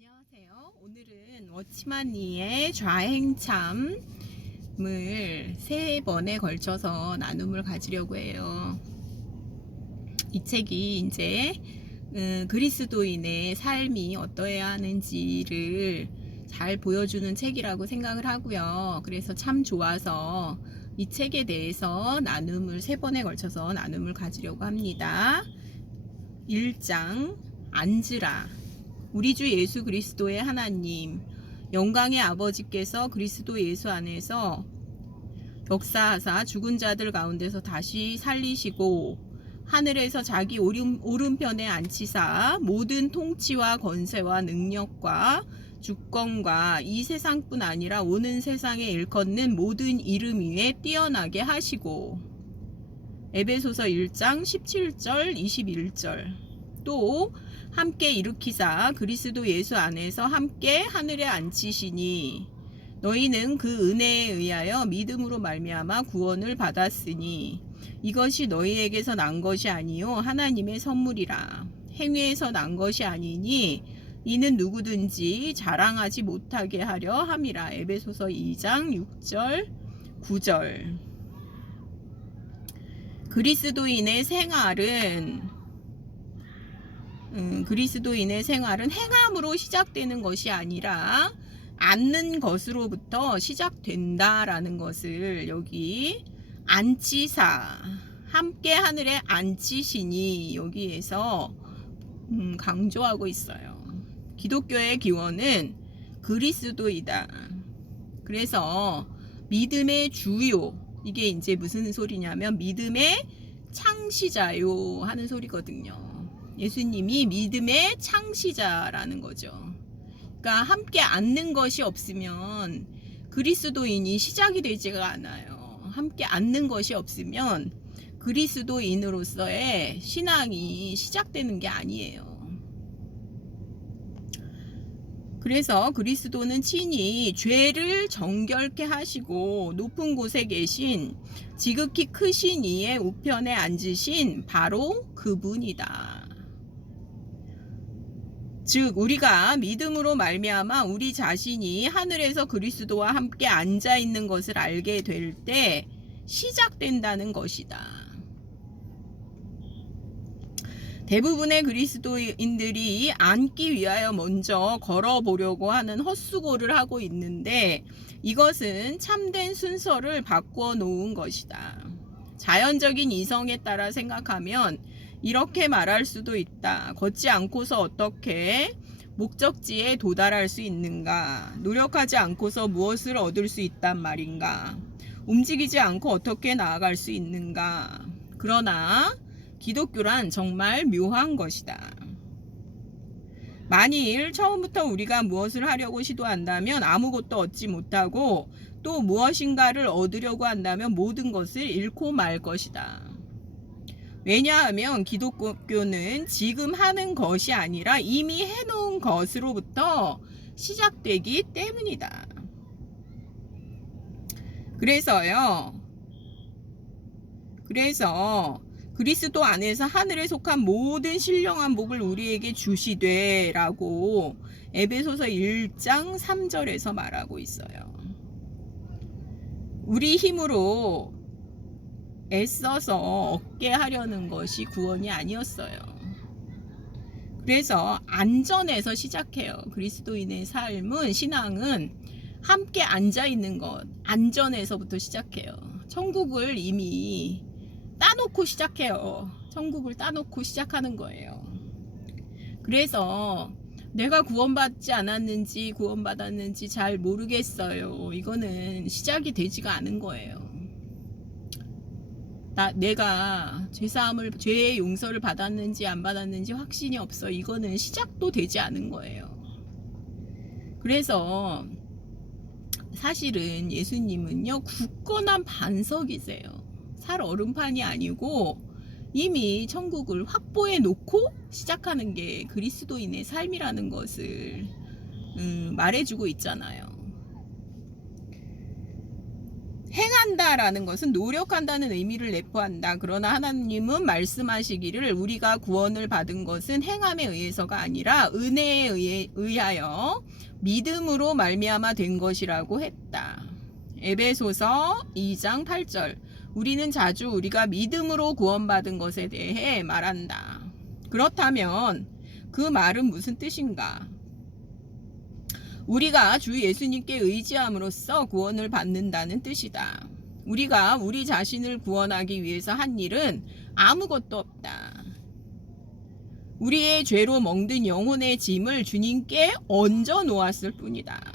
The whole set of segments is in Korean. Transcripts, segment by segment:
안녕하세요. 오늘은 워치마니의 좌행참을 세 번에 걸쳐서 나눔을 가지려고 해요. 이 책이 이제 음, 그리스도인의 삶이 어떠해야 하는지를 잘 보여주는 책이라고 생각을 하고요. 그래서 참 좋아서 이 책에 대해서 나눔을 세 번에 걸쳐서 나눔을 가지려고 합니다. 1장 앉으라 우리 주 예수 그리스도의 하나님, 영광의 아버지께서 그리스도 예수 안에서 역사하사 죽은 자들 가운데서 다시 살리시고 하늘에서 자기 오른, 오른 편에 앉히사 모든 통치와 권세와 능력과 주권과 이 세상뿐 아니라 오는 세상에 일컫는 모든 이름 위에 뛰어나게 하시고. 에베소서 1장 17절 21절. 또 함께 일으키사 그리스도 예수 안에서 함께 하늘에 앉히시니 너희는 그 은혜에 의하여 믿음으로 말미암아 구원을 받았으니 이것이 너희에게서 난 것이 아니요 하나님의 선물이라. 행위에서 난 것이 아니니 이는 누구든지 자랑하지 못하게 하려 함이라. 에베소서 2장 6절 9절. 그리스도인의 생활은 음, 그리스도인의 생활은 행함으로 시작되는 것이 아니라 앉는 것으로부터 시작된다라는 것을 여기 안치사 함께 하늘에 앉히시니 여기에서 음, 강조하고 있어요. 기독교의 기원은 그리스도이다. 그래서 믿음의 주요 이게 이제 무슨 소리냐면 믿음의 창시자요 하는 소리거든요. 예수님이 믿음의 창시자라는 거죠. 그러니까 함께 앉는 것이 없으면 그리스도인이 시작이 되지가 않아요. 함께 앉는 것이 없으면 그리스도인으로서의 신앙이 시작되는 게 아니에요. 그래서 그리스도는 친히 죄를 정결케 하시고 높은 곳에 계신 지극히 크신 이의 우편에 앉으신 바로 그분이다. 즉 우리가 믿음으로 말미암아 우리 자신이 하늘에서 그리스도와 함께 앉아 있는 것을 알게 될 때 시작된다는 것이다. 대부분의 그리스도인들이 앉기 위하여 먼저 걸어보려고 하는 헛수고를 하고 있는데 이것은 참된 순서를 바꾸어 놓은 것이다. 자연적인 이성에 따라 생각하면 이렇게 말할 수도 있다. 걷지 않고서 어떻게 목적지에 도달할 수 있는가? 노력하지 않고서 무엇을 얻을 수 있단 말인가? 움직이지 않고 어떻게 나아갈 수 있는가? 그러나 기독교란 정말 묘한 것이다. 만일 처음부터 우리가 무엇을 하려고 시도한다면 아무것도 얻지 못하고 또 무엇인가를 얻으려고 한다면 모든 것을 잃고 말 것이다. 왜냐하면 기독교는 지금 하는 것이 아니라 이미 해놓은 것으로부터 시작되기 때문이다. 그래서요. 그래서 그리스도 안에서 하늘에 속한 모든 신령한 복을 우리에게 주시되라고 에베소서 1장 3절에서 말하고 있어요. 우리 힘으로 애써서 얻게 하려는 것이 구원이 아니었어요. 그래서 안전에서 시작해요. 그리스도인의 삶은 신앙은 함께 앉아 있는 것, 안전에서부터 시작해요. 천국을 이미 따놓고 시작해요. 천국을 따놓고 시작하는 거예요. 그래서 내가 구원받지 않았는지 구원받았는지 잘 모르겠어요. 이거는 시작이 되지가 않은 거예요. 나, 내가 죄사함을 죄의 용서를 받았는지 안 받았는지 확신이 없어. 이거는 시작도 되지 않은 거예요. 그래서 사실은 예수님은요 굳건한 반석이세요. 살 얼음판이 아니고 이미 천국을 확보해 놓고 시작하는 게 그리스도인의 삶이라는 것을 음, 말해주고 있잖아요. 행한다라는 것은 노력한다는 의미를 내포한다. 그러나 하나님은 말씀하시기를 우리가 구원을 받은 것은 행함에 의해서가 아니라 은혜에 의해, 의하여 믿음으로 말미암아 된 것이라고 했다. 에베소서 2장 8절. 우리는 자주 우리가 믿음으로 구원받은 것에 대해 말한다. 그렇다면 그 말은 무슨 뜻인가? 우리가 주 예수님께 의지함으로써 구원을 받는다는 뜻이다. 우리가 우리 자신을 구원하기 위해서 한 일은 아무것도 없다. 우리의 죄로 멍든 영혼의 짐을 주님께 얹어 놓았을 뿐이다.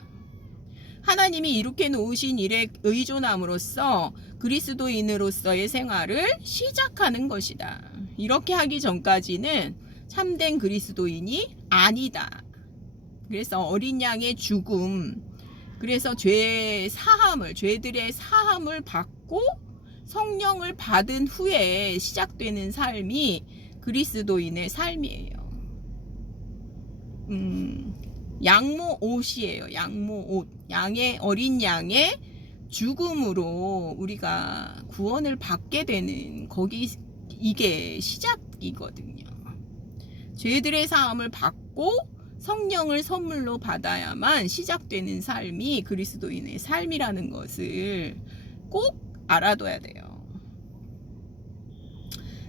하나님이 이렇게 놓으신 일에 의존함으로써 그리스도인으로서의 생활을 시작하는 것이다. 이렇게 하기 전까지는 참된 그리스도인이 아니다. 그래서 어린 양의 죽음, 그래서 죄 사함을, 죄들의 사함을 받고 성령을 받은 후에 시작되는 삶이 그리스도인의 삶이에요. 음, 양모 옷이에요. 양모 옷. 양의 어린 양의 죽음으로 우리가 구원을 받게 되는 거기 이게 시작이거든요. 죄들의 사함을 받고 성령을 선물로 받아야만 시작되는 삶이 그리스도인의 삶이라는 것을 꼭 알아둬야 돼요.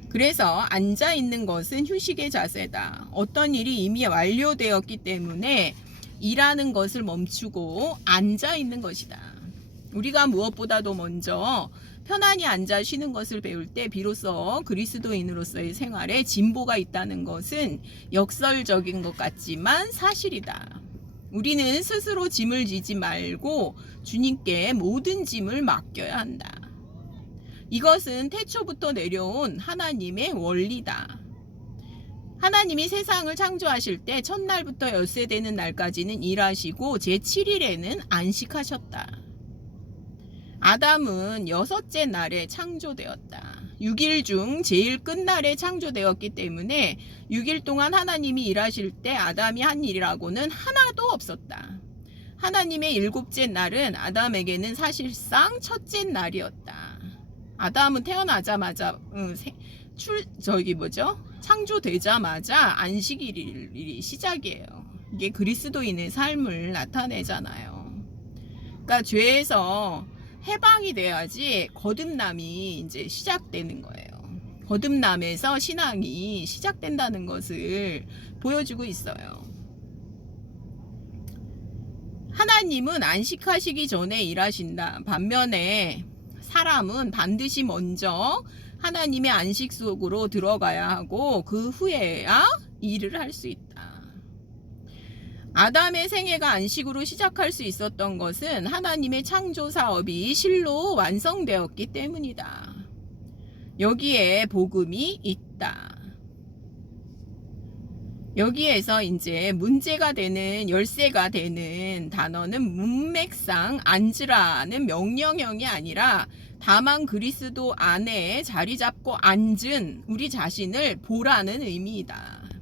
그래서 앉아 있는 것은 휴식의 자세다. 어떤 일이 이미 완료되었기 때문에 일하는 것을 멈추고 앉아 있는 것이다. 우리가 무엇보다도 먼저 편안히 앉아 쉬는 것을 배울 때 비로소 그리스도인으로서의 생활에 진보가 있다는 것은 역설적인 것 같지만 사실이다. 우리는 스스로 짐을 지지 말고 주님께 모든 짐을 맡겨야 한다. 이것은 태초부터 내려온 하나님의 원리다. 하나님이 세상을 창조하실 때 첫날부터 엿새되는 날까지는 일하시고 제7일에는 안식하셨다. 아담은 여섯째 날에 창조되었다. 6일 중 제일 끝날에 창조되었기 때문에 6일 동안 하나님이 일하실 때 아담이 한 일이라고는 하나도 없었다. 하나님의 일곱째 날은 아담에게는 사실상 첫째 날이었다. 아담은 태어나자마자 음, 세, 출 저기 뭐죠? 창조되자마자 안식일이 시작이에요. 이게 그리스도인의 삶을 나타내잖아요. 그러니까 죄에서 해방이 돼야지 거듭남이 이제 시작되는 거예요. 거듭남에서 신앙이 시작된다는 것을 보여주고 있어요. 하나님은 안식하시기 전에 일하신다. 반면에 사람은 반드시 먼저 하나님의 안식 속으로 들어가야 하고 그 후에야 일을 할 수 있다. 아담의 생애가 안식으로 시작할 수 있었던 것은 하나님의 창조 사업이 실로 완성되었기 때문이다. 여기에 복음이 있다. 여기에서 이제 문제가 되는 열쇠가 되는 단어는 문맥상 앉으라는 명령형이 아니라 다만 그리스도 안에 자리 잡고 앉은 우리 자신을 보라는 의미이다.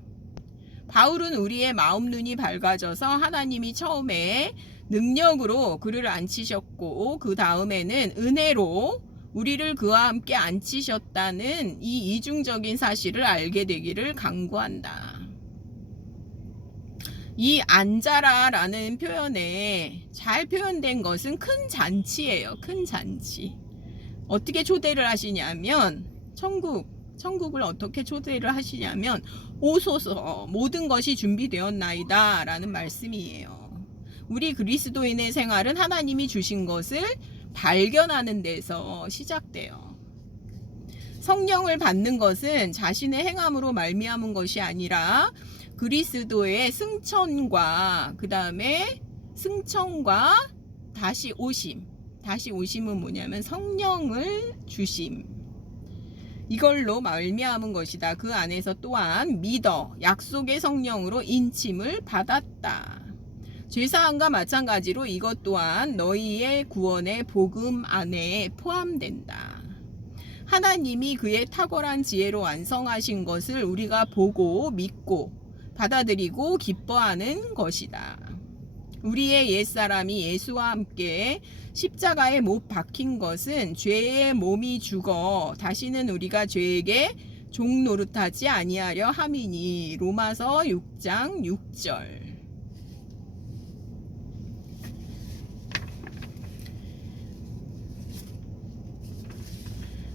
바울은 우리의 마음 눈이 밝아져서 하나님이 처음에 능력으로 그를 앉히셨고 그 다음에는 은혜로 우리를 그와 함께 앉히셨다는 이 이중적인 사실을 알게 되기를 강구한다. 이 앉아라라는 표현에 잘 표현된 것은 큰 잔치예요. 큰 잔치. 어떻게 초대를 하시냐면 천국 천국을 어떻게 초대를 하시냐면 오소서 모든 것이 준비되었나이다 라는 말씀이에요. 우리 그리스도인의 생활은 하나님이 주신 것을 발견하는 데서 시작돼요. 성령을 받는 것은 자신의 행함으로 말미암은 것이 아니라 그리스도의 승천과 그 다음에 승천과 다시 오심 다시 오심은 뭐냐면 성령을 주심 이걸로 말미암은 것이다. 그 안에서 또한 믿어 약속의 성령으로 인침을 받았다. 죄사함과 마찬가지로 이것 또한 너희의 구원의 복음 안에 포함된다. 하나님이 그의 탁월한 지혜로 완성하신 것을 우리가 보고 믿고 받아들이고 기뻐하는 것이다. 우리의 옛사람이 예수와 함께 십자가에 못 박힌 것은 죄의 몸이 죽어 다시는 우리가 죄에게 종 노릇하지 아니하려 함이니 로마서 6장 6절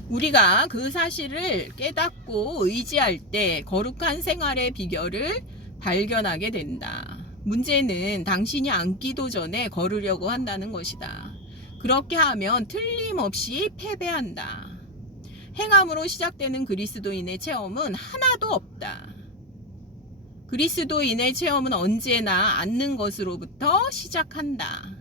우리가 그 사실을 깨닫고 의지할 때 거룩한 생활의 비결을 발견하게 된다. 문제는 당신이 앉기도 전에 걸으려고 한다는 것이다. 그렇게 하면 틀림없이 패배한다. 행함으로 시작되는 그리스도인의 체험은 하나도 없다. 그리스도인의 체험은 언제나 앉는 것으로부터 시작한다.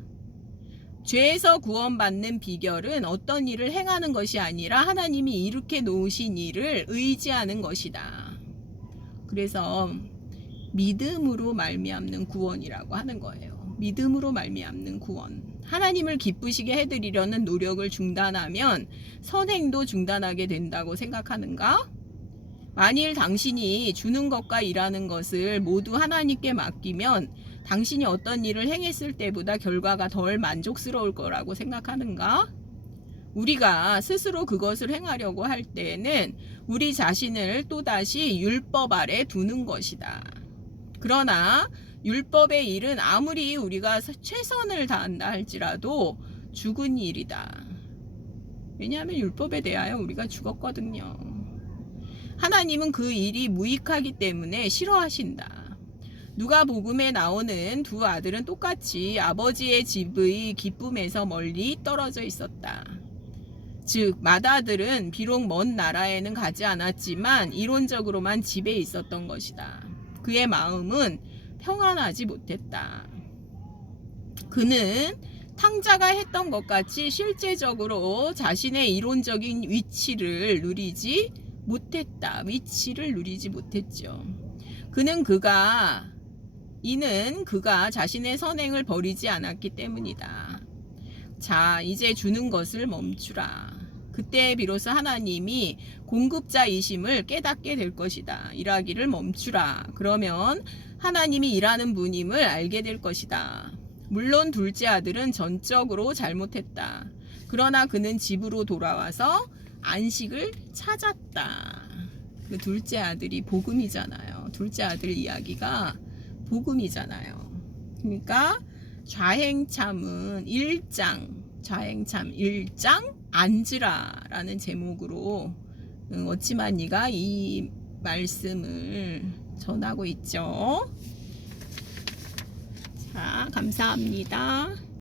죄에서 구원받는 비결은 어떤 일을 행하는 것이 아니라 하나님이 이렇게 놓으신 일을 의지하는 것이다. 그래서 믿음으로 말미암는 구원이라고 하는 거예요. 믿음으로 말미암는 구원. 하나님을 기쁘시게 해드리려는 노력을 중단하면 선행도 중단하게 된다고 생각하는가? 만일 당신이 주는 것과 일하는 것을 모두 하나님께 맡기면 당신이 어떤 일을 행했을 때보다 결과가 덜 만족스러울 거라고 생각하는가? 우리가 스스로 그것을 행하려고 할 때에는 우리 자신을 또다시 율법 아래 두는 것이다. 그러나 율법의 일은 아무리 우리가 최선을 다한다 할지라도 죽은 일이다. 왜냐하면 율법에 대하여 우리가 죽었거든요. 하나님은 그 일이 무익하기 때문에 싫어하신다. 누가 복음에 나오는 두 아들은 똑같이 아버지의 집의 기쁨에서 멀리 떨어져 있었다. 즉, 맏아들은 비록 먼 나라에는 가지 않았지만 이론적으로만 집에 있었던 것이다. 그의 마음은 평안하지 못했다. 그는 탕자가 했던 것 같이 실제적으로 자신의 이론적인 위치를 누리지 못했다. 위치를 누리지 못했죠. 그는 그가 이는 그가 자신의 선행을 버리지 않았기 때문이다. 자, 이제 주는 것을 멈추라. 그때 비로소 하나님이 공급자이심을 깨닫게 될 것이다. 일하기를 멈추라. 그러면 하나님이 일하는 분임을 알게 될 것이다. 물론 둘째 아들은 전적으로 잘못했다. 그러나 그는 집으로 돌아와서 안식을 찾았다. 그 둘째 아들이 복음이잖아요. 둘째 아들 이야기가 복음이잖아요. 그러니까 좌행참은 1장, 좌행참 1장 앉으라라는 제목으로 음, 어찌만 이가 이 말씀을 전하고 있죠. 자, 감사합니다.